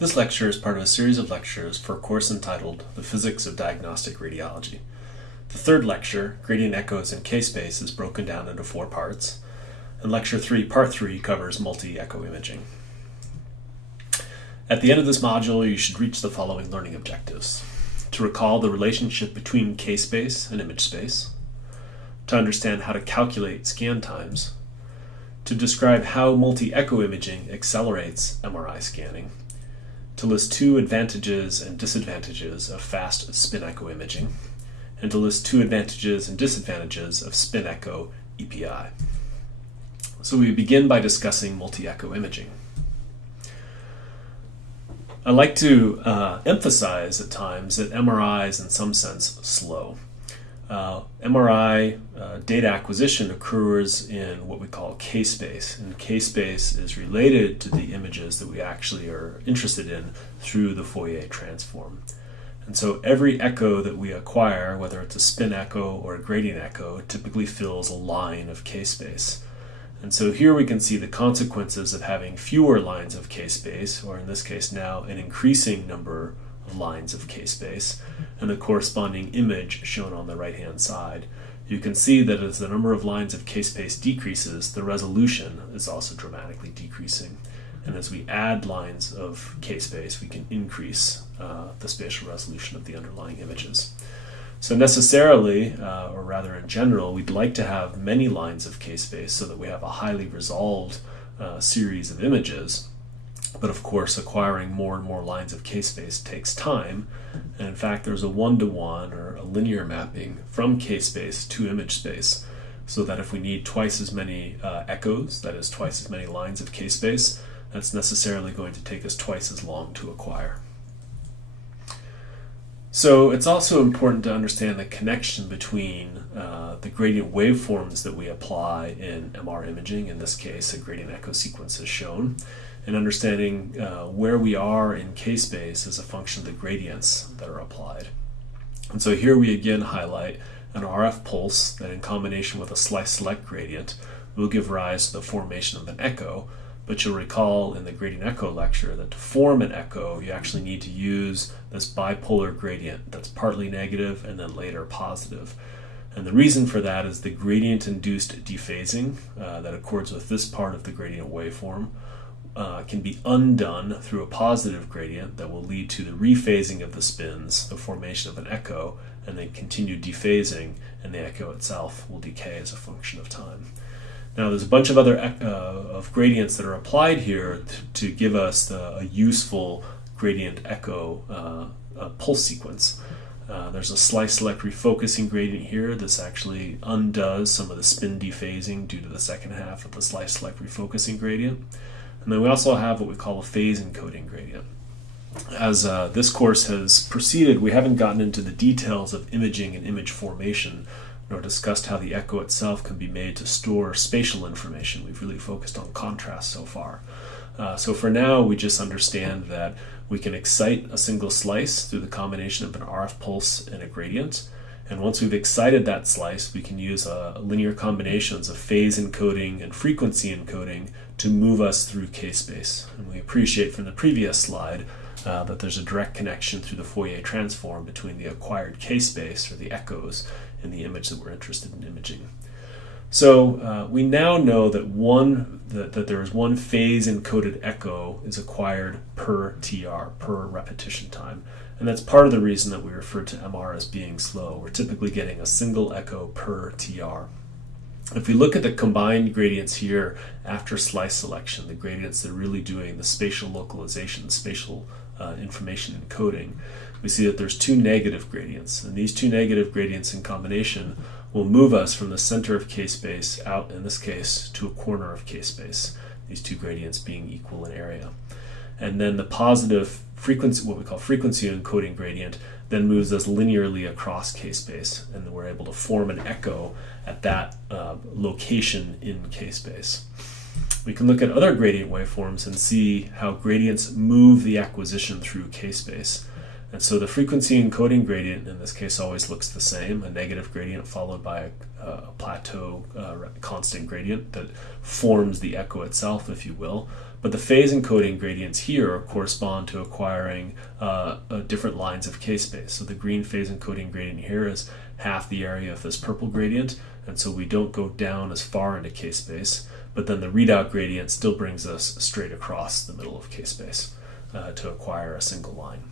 This lecture is part of a series of lectures for a course entitled The Physics of Diagnostic Radiology. The third lecture, Gradient Echoes in K-Space, is broken down into 4 parts, and Lecture 3, Part 3, covers multi-echo imaging. At the end of this module, you should reach the following learning objectives: to recall the relationship between K-space and image space, to understand how to calculate scan times, to describe how multi-echo imaging accelerates MRI scanning, to list 2 advantages and disadvantages of fast SpinEcho imaging, and to list 2 advantages and disadvantages of SpinEcho EPI. So we begin by discussing multi-echo imaging. I like to emphasize at times that MRI is in some sense slow. MRI data acquisition occurs in what we call K-space, and K-space is related to the images that we actually are interested in through the Fourier transform. And so every echo that we acquire, whether it's a spin echo or a gradient echo, typically fills a line of K-space. And so here we can see the consequences of having fewer lines of K-space, or in this case now an increasing number of lines of K-space, and the corresponding image shown on the right-hand side. You can see that as the number of lines of K-space decreases, the resolution is also dramatically decreasing. And as we add lines of K-space, we can increase the spatial resolution of the underlying images. So necessarily, or rather in general, we'd like to have many lines of K-space so that we have a highly resolved series of images. But of course, acquiring more and more lines of K-space takes time. And in fact, there's a one-to-one or a linear mapping from K-space to image space, so that if we need twice as many echoes, that is twice as many lines of K-space, that's necessarily going to take us twice as long to acquire. So it's also important to understand the connection between the gradient waveforms that we apply in MR imaging, in this case a gradient echo sequence is shown, and understanding where we are in K-space as a function of the gradients that are applied. And so here we again highlight an RF pulse that in combination with a slice select gradient will give rise to the formation of an echo. But you'll recall in the gradient echo lecture that to form an echo, you actually need to use this bipolar gradient that's partly negative and then later positive. And the reason for that is the gradient-induced dephasing that accords with this part of the gradient waveform can be undone through a positive gradient that will lead to the rephasing of the spins, the formation of an echo, and then continued dephasing, and the echo itself will decay as a function of time. Now there's a bunch of other of gradients that are applied here to give us a useful gradient echo pulse sequence. There's a slice select refocusing gradient here. This actually undoes some of the spin dephasing due to the second half of the slice select refocusing gradient. And then we also have what we call a phase encoding gradient. As this course has proceeded, we haven't gotten into the details of imaging and image formation, nor discussed how the echo itself can be made to store spatial information. We've really focused on contrast so far. So for now, we just understand that we can excite a single slice through the combination of an RF pulse and a gradient. And once we've excited that slice, we can use linear combinations of phase encoding and frequency encoding to move us through K-space. And we appreciate from the previous slide that there's a direct connection through the Fourier transform between the acquired K-space, or the echoes, and the image that we're interested in imaging. So we now know that there is one phase encoded echo is acquired per TR, per repetition time. And that's part of the reason that we refer to MR as being slow. We're typically getting a single echo per TR. If we look at the combined gradients here after slice selection, the gradients that are really doing the spatial localization, spatial information encoding, we see that there's 2 negative gradients. And these 2 negative gradients in combination will move us from the center of K-space out, in this case, to a corner of K-space, these 2 gradients being equal in area. And then the positive frequency, what we call frequency encoding gradient, then moves us linearly across K-space, and then we're able to form an echo at that location in K-space. We can look at other gradient waveforms and see how gradients move the acquisition through K-space. And so the frequency encoding gradient in this case always looks the same, a negative gradient followed by a plateau constant gradient that forms the echo itself, if you will. But the phase encoding gradients here correspond to acquiring different lines of k-space. So the green phase encoding gradient here is half the area of this purple gradient, and so we don't go down as far into k-space, but then the readout gradient still brings us straight across the middle of k-space to acquire a single line.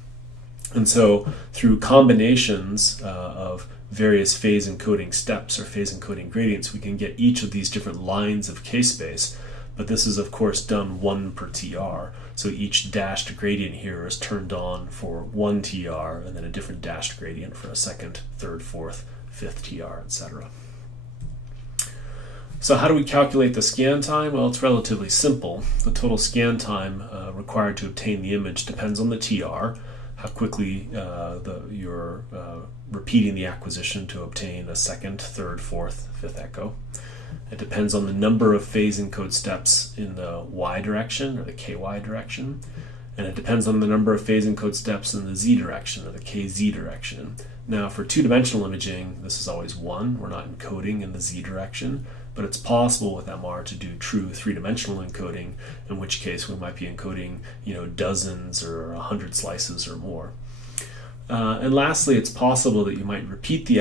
And so through combinations of various phase encoding steps or phase encoding gradients, we can get each of these different lines of k-space, but this is of course done 1 per TR. So each dashed gradient here is turned on for 1 TR, and then a different dashed gradient for a second, third, fourth, fifth TR, etc. So how do we calculate the scan time? Well, it's relatively simple. The total scan time required to obtain the image depends on the TR, how quickly you're repeating the acquisition to obtain a second, third, fourth, fifth echo. It depends on the number of phase encode steps in the y direction or the ky direction, and it depends on the number of phase encode steps in the z direction or the kz direction. Now for two-dimensional imaging, this is always 1. We're not encoding in the z direction, but it's possible with MR to do true three-dimensional encoding, in which case we might be encoding, dozens or 100 slices or more. And lastly, it's possible that you might repeat the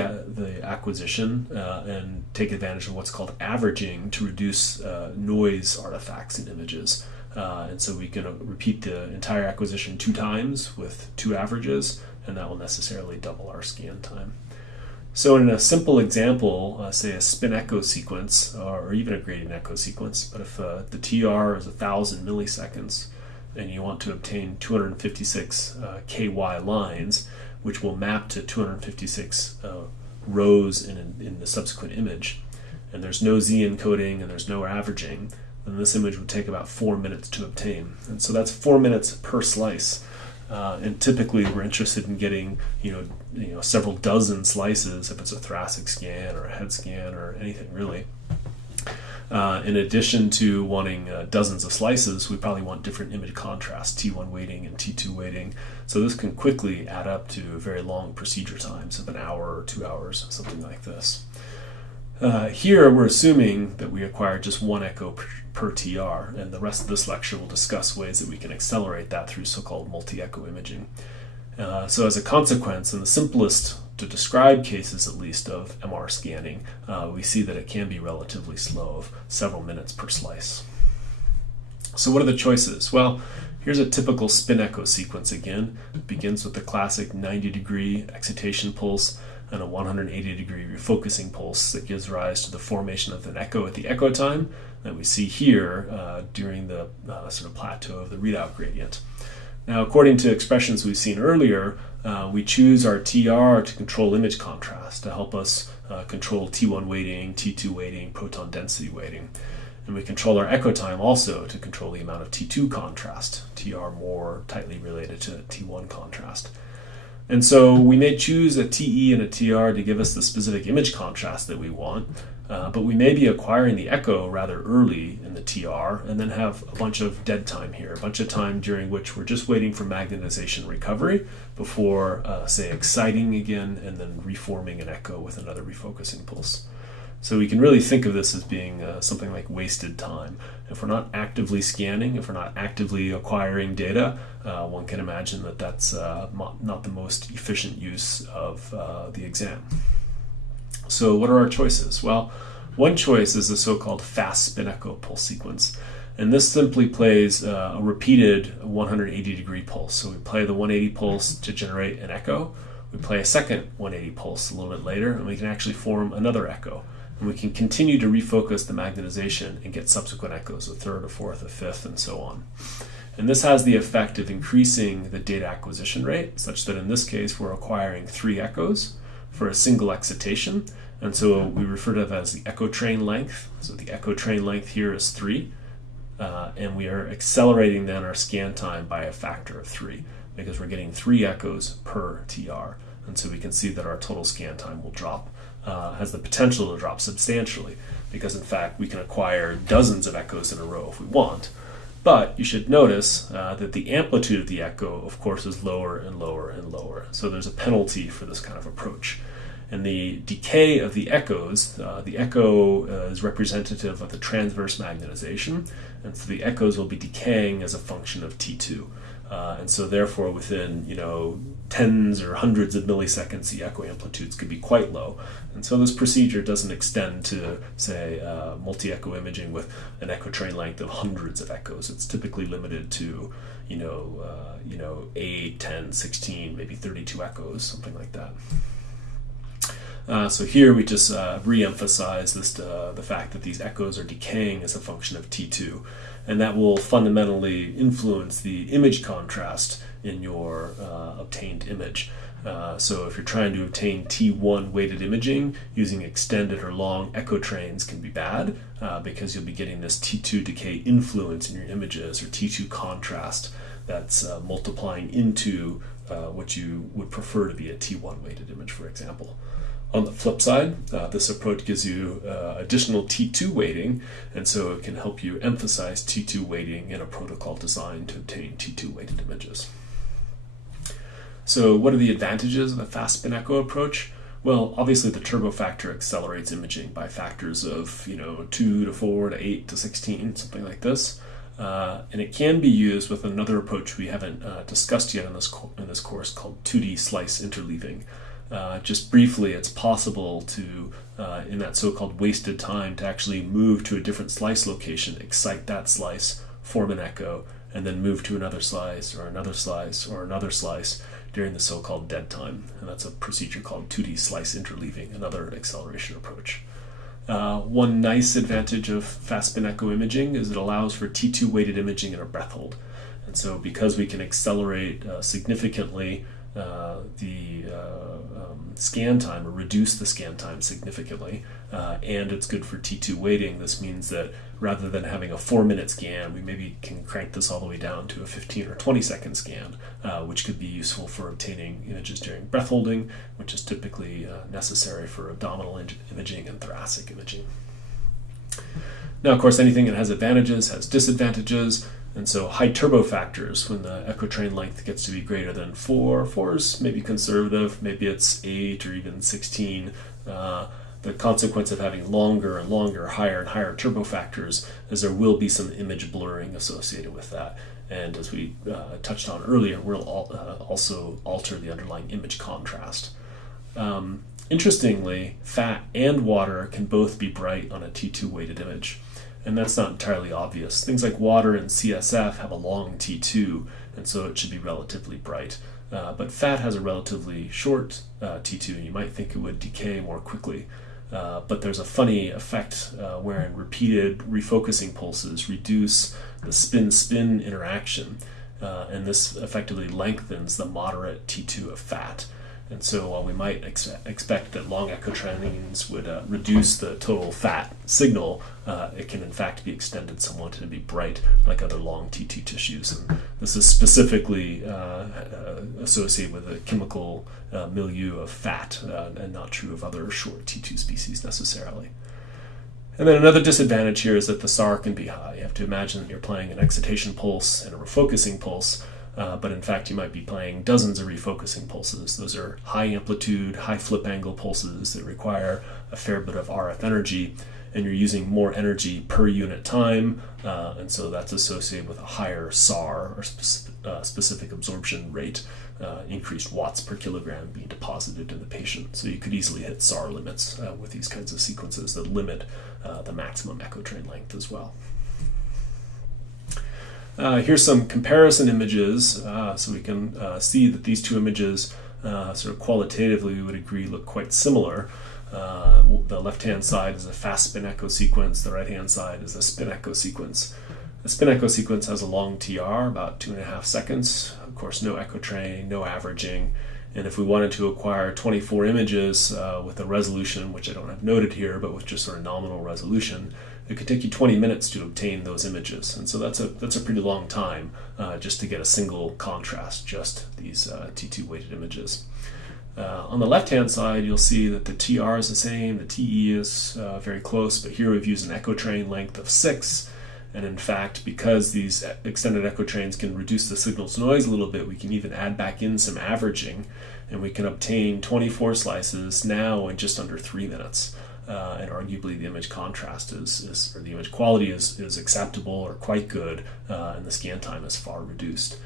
acquisition and take advantage of what's called averaging to reduce noise artifacts in images. And so we can repeat the entire acquisition 2 times with 2 averages, and that will necessarily double our scan time. So in a simple example, say a SpinEcho sequence, or even a gradient echo sequence, but if the TR is 1,000 milliseconds, and you want to obtain 256 ky lines, which will map to 256 rows in the subsequent image, and there's no z encoding and there's no averaging, then this image would take about 4 minutes to obtain. And so that's 4 minutes per slice. And typically we're interested in getting several dozen slices if it's a thoracic scan or a head scan or anything really. In addition to wanting dozens of slices, we probably want different image contrast, T1 weighting and T2 weighting. So this can quickly add up to very long procedure times of an hour or 2 hours, something like this. Here we're assuming that we acquire just 1 echo per TR, and the rest of this lecture will discuss ways that we can accelerate that through so-called multi-echo imaging. So as a consequence, in the simplest to describe cases at least of MR scanning, we see that it can be relatively slow, of several minutes per slice. So what are the choices? Well, here's a typical SpinEcho sequence again. It begins with the classic 90-degree excitation pulse and a 180-degree refocusing pulse that gives rise to the formation of an echo at the echo time that we see here during the sort of plateau of the readout gradient. Now, according to expressions we've seen earlier, we choose our TR to control image contrast, to help us control T1 weighting, T2 weighting, proton density weighting. And we control our echo time also to control the amount of T2 contrast, TR more tightly related to T1 contrast. And so we may choose a TE and a TR to give us the specific image contrast that we want, but we may be acquiring the echo rather early in the TR and then have a bunch of dead time here, a bunch of time during which we're just waiting for magnetization recovery before, say, exciting again and then reforming an echo with another refocusing pulse. So we can really think of this as being something like wasted time. If we're not actively scanning, if we're not actively acquiring data, one can imagine that that's not the most efficient use of the exam. So what are our choices? Well, one choice is the so-called fast SpinEcho pulse sequence. And this simply plays a repeated 180-degree pulse. So we play the 180 pulse to generate an echo. We play a second 180 pulse a little bit later, and we can actually form another echo. And we can continue to refocus the magnetization and get subsequent echoes, a third, a fourth, a fifth, and so on. And this has the effect of increasing the data acquisition rate, such that in this case we're acquiring 3 echoes for a single excitation. And so we refer to that as the echo train length. So the echo train length here is 3. And we are accelerating then our scan time by a factor of 3, because we're getting 3 echoes per TR. And so we can see that our total scan time will drop, has the potential to drop substantially, because in fact we can acquire dozens of echoes in a row if we want. But you should notice that the amplitude of the echo, of course, is lower and lower and lower. So there's a penalty for this kind of approach. And the decay of the echoes, the echo is representative of the transverse magnetization, and so the echoes will be decaying as a function of T2. And so therefore within tens or hundreds of milliseconds the echo amplitudes could be quite low. And so this procedure doesn't extend to, say, multi-echo imaging with an echo train length of hundreds of echoes. It's typically limited to 8, 10, 16, maybe 32 echoes, something like that. So here we just re-emphasize the fact that these echoes are decaying as a function of T2, and that will fundamentally influence the image contrast in your obtained image. So if you're trying to obtain T1 weighted imaging, using extended or long echo trains can be bad because you'll be getting this T2 decay influence in your images, or T2 contrast that's multiplying into what you would prefer to be a T1 weighted image, for example. On the flip side, this approach gives you additional T2 weighting, and so it can help you emphasize T2 weighting in a protocol designed to obtain T2 weighted images. So what are the advantages of the fast SpinEcho approach? Well, obviously the turbo factor accelerates imaging by factors of 2 to 4 to 8 to 16, something like this. And it can be used with another approach we haven't discussed yet in this course called 2D slice interleaving. Just briefly, it's possible to, in that so-called wasted time, to actually move to a different slice location, excite that slice, form an echo, and then move to another slice or another slice or another slice during the so-called dead time. And that's a procedure called 2D slice interleaving, another acceleration approach. One nice advantage of fast SpinEcho imaging is it allows for T2 weighted imaging in a breath hold. And so because we can accelerate significantly the scan time, or reduce the scan time significantly, and it's good for T2 weighting, this means that rather than having a 4-minute scan, we maybe can crank this all the way down to a 15 or 20 second scan, which could be useful for obtaining images during breath holding, which is typically necessary for abdominal imaging and thoracic imaging. Now, of course, anything that has advantages has disadvantages. And so high turbo factors, when the echo train length gets to be greater than 4 is maybe conservative, maybe it's 8 or even 16. The consequence of having longer and longer, higher and higher turbo factors is there will be some image blurring associated with that. And as we touched on earlier, we'll also alter the underlying image contrast. Interestingly, fat and water can both be bright on a T2 weighted image. And that's not entirely obvious. Things like water and CSF have a long T2, and so it should be relatively bright. But fat has a relatively short T2, and you might think it would decay more quickly. But there's a funny effect wherein repeated refocusing pulses reduce the spin-spin interaction, and this effectively lengthens the moderate T2 of fat. And so while we might expect that long echo trains would reduce the total fat signal, it can in fact be extended somewhat to be bright like other long T2 tissues. And this is specifically associated with the chemical milieu of fat, and not true of other short T2 species necessarily. And then another disadvantage here is that the SAR can be high. You have to imagine that you're playing an excitation pulse and a refocusing pulse, but in fact you might be playing dozens of refocusing pulses. Those are high amplitude, high flip angle pulses that require a fair bit of RF energy, and you're using more energy per unit time, and so that's associated with a higher SAR, or specific absorption rate, increased watts per kilogram being deposited in the patient. So you could easily hit SAR limits with these kinds of sequences that limit the maximum echo train length as well. Here's some comparison images, so we can see that these two images sort of qualitatively we would agree look quite similar. The left-hand side is a fast SpinEcho sequence, the right-hand side is a SpinEcho sequence. The SpinEcho sequence has a long TR, about 2.5 seconds. Of course, no echo train, no averaging. And if we wanted to acquire 24 images with a resolution, which I don't have noted here, but with just sort of nominal resolution, it could take you 20 minutes to obtain those images. And so that's a pretty long time just to get a single contrast, just these T2 weighted images. On the left-hand side, you'll see that the TR is the same, the TE is very close, but here we've used an echo train length of 6, And in fact, because these extended echo trains can reduce the signal's noise a little bit, we can even add back in some averaging, and we can obtain 24 slices now in just under 3 minutes. And arguably the image contrast or the image quality is acceptable or quite good, and the scan time is far reduced.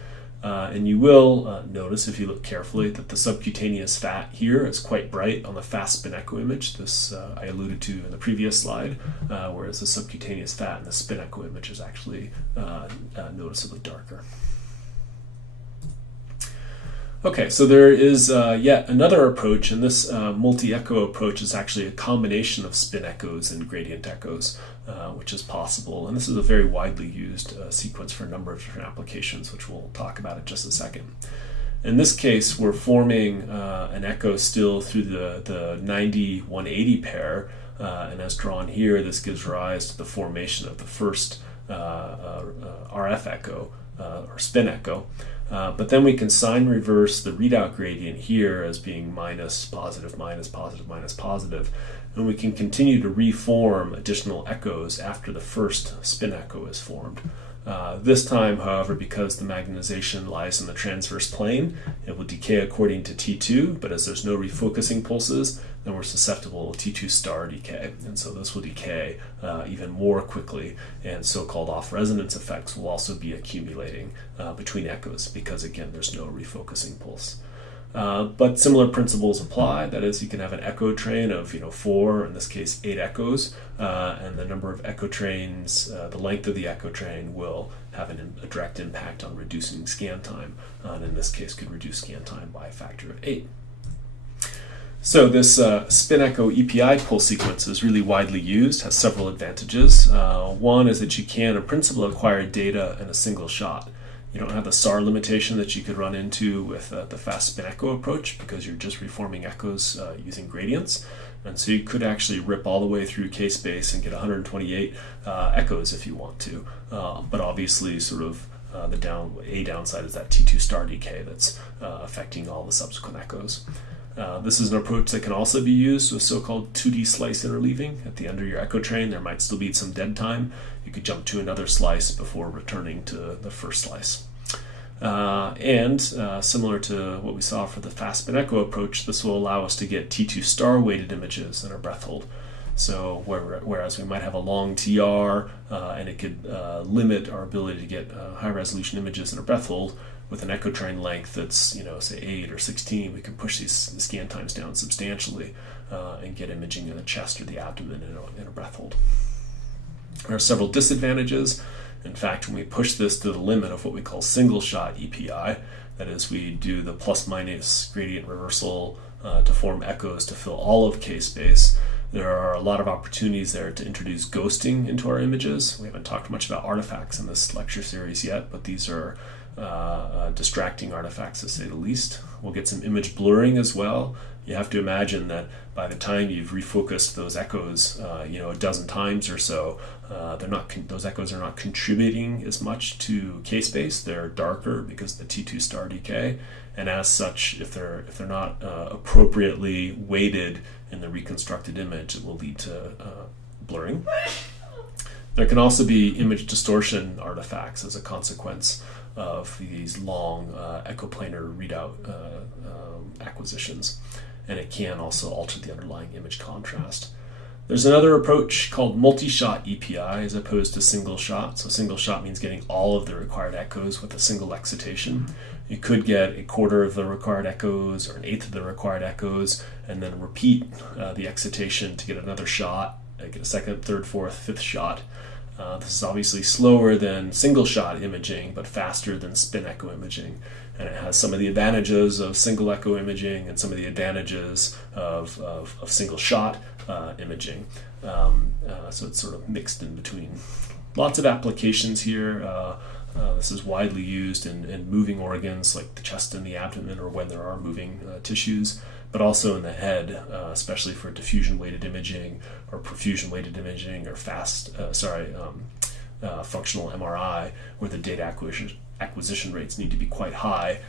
And you will notice, if you look carefully, that the subcutaneous fat here is quite bright on the fast SpinEcho image. This I alluded to in the previous slide, whereas the subcutaneous fat in the SpinEcho image is actually noticeably darker. Okay, so there is yet another approach, and this MultiEcho approach is actually a combination of SpinEchos and gradient echoes, which is possible. And this is a very widely used sequence for a number of different applications, which we'll talk about in just a second. In this case, we're forming an echo still through the 90-180 pair, and as drawn here, this gives rise to the formation of the first RF echo, or SpinEcho. But then we can sign reverse the readout gradient here as being minus, positive, minus, positive, minus, positive. And we can continue to reform additional echoes after the first SpinEcho is formed. This time, however, because the magnetization lies in the transverse plane, it will decay according to T2, but as there's no refocusing pulses, then we're susceptible to T2 star decay. And so this will decay even more quickly, and so-called off-resonance effects will also be accumulating between echoes because, again, there's no refocusing pulse. But similar principles apply. That is, you can have an echo train of 4, in this case 8 echoes, and the number of echo trains, the length of the echo train will have a direct impact on reducing scan time, and in this case could reduce scan time by a factor of 8. So this SpinEcho EPI pulse sequence is really widely used, has several advantages. One is that you can, in principle, acquire data in a single shot. You don't have the SAR limitation that you could run into with the fast SpinEcho approach because you're just reforming echoes using gradients. And so you could actually rip all the way through K-space and get 128 echoes if you want to. But obviously, sort of the downside is that T2 star decay that's affecting all the subsequent echoes. This is an approach that can also be used with so-called 2D slice interleaving. At the end of your echo train, there might still be some dead time. You could jump to another slice before returning to the first slice. And similar to what we saw for the fast SpinEcho approach, this will allow us to get T2 star weighted images in our breath hold. So whereas we might have a long TR and it could limit our ability to get high resolution images in a breath hold, with an echo train length that's, say 8 or 16, we can push these scan times down substantially and get imaging in the chest or the abdomen in a breath hold. There are several disadvantages. In fact, when we push this to the limit of what we call single shot EPI, that is, we do the plus minus gradient reversal to form echoes to fill all of K-space, there are a lot of opportunities there to introduce ghosting into our images. We haven't talked much about artifacts in this lecture series yet, but these are distracting artifacts, to say the least. We'll get some image blurring as well. You have to imagine that by the time you've refocused those echoes, a dozen times or so, those echoes are not contributing as much to K-space. They're darker because of the T2 star decay, and as such, if they're not appropriately weighted in the reconstructed image, it will lead to blurring. There can also be image distortion artifacts as a consequence of these long echoplanar readout acquisitions, and it can also alter the underlying image contrast. There's another approach called multi-shot EPI as opposed to single shot. So single shot means getting all of the required echoes with a single excitation. You could get a quarter of the required echoes or an eighth of the required echoes and then repeat the excitation to get another shot, get a second, third, fourth, fifth shot. This is obviously slower than single shot imaging, but faster than SpinEcho imaging. And it has some of the advantages of single echo imaging and some of the advantages of single shot imaging. So it's sort of mixed in between. Lots of applications here. This is widely used in moving organs like the chest and the abdomen, or when there are moving tissues, but also in the head, especially for diffusion-weighted imaging or perfusion-weighted imaging or functional MRI, where the data acquisition rates need to be quite high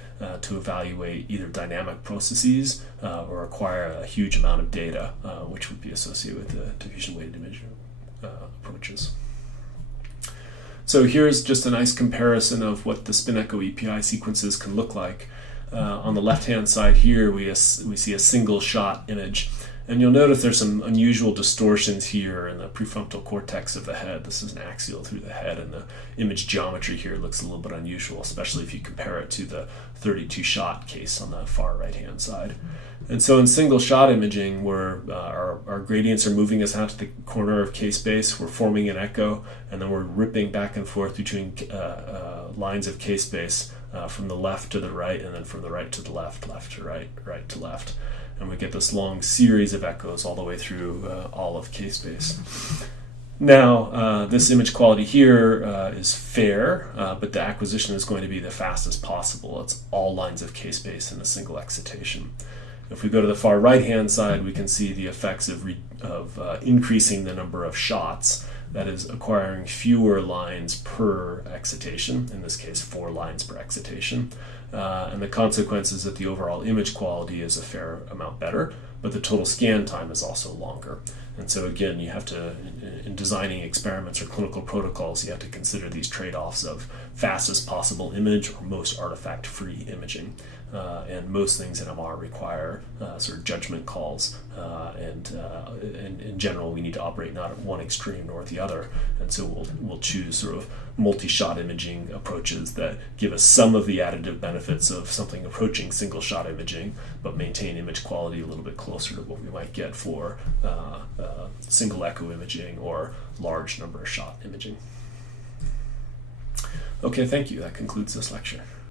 to evaluate either dynamic processes or acquire a huge amount of data, which would be associated with the diffusion-weighted imaging approaches. So here's just a nice comparison of what the SpinEcho EPI sequences can look like. On the left-hand side here, we see a single shot image. And you'll notice there's some unusual distortions here in the prefrontal cortex of the head. This is an axial through the head, and the image geometry here looks a little bit unusual, especially if you compare it to the 32-shot case on the far right-hand side. And so in single-shot imaging, where our gradients are moving us out to the corner of K-space, we're forming an echo, and then we're ripping back and forth between lines of K-space from the left to the right, and then from the right to the left, left to right, right to left. And we get this long series of echoes all the way through all of K-space. Now, this image quality here is fair, but the acquisition is going to be the fastest possible. It's all lines of K-space in a single excitation. If we go to the far right-hand side, we can see the effects of increasing the number of shots, that is, acquiring fewer lines per excitation, in this case 4 lines per excitation. And the consequence is that the overall image quality is a fair amount better, but the total scan time is also longer. And so again, you have to, in designing experiments or clinical protocols, you have to consider these trade-offs of fastest possible image or most artifact-free imaging. And most things in MR require sort of judgment calls, and in general we need to operate not at one extreme nor the other, and so we'll choose sort of multi-shot imaging approaches that give us some of the additive benefits of something approaching single-shot imaging, but maintain image quality a little bit closer to what we might get for single echo imaging or large number of shot imaging. Okay, thank you. That concludes this lecture.